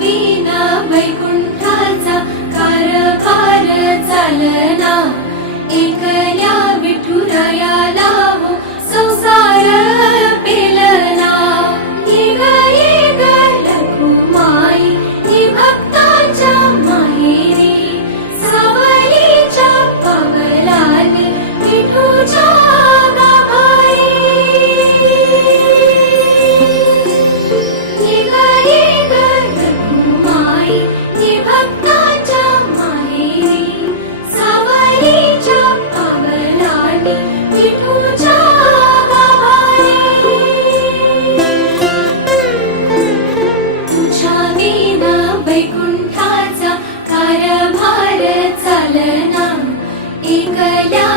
विना वैकुंठाचा कारभार चालना, एकल्या विठुरायाला हो संसार पेलना। येग येग रखुमाई ही भक्तांच्या माहेरी, सावलीच्या पावलांनी विठूच्या गाभारी। येग येग रखुमाई ही भक्तांच्या माहेरी, सावलीच्या पावलांनी विठूच्या गाभारी। तुझ्या विना वैकुंठाचा कारभार चालना, एकल्या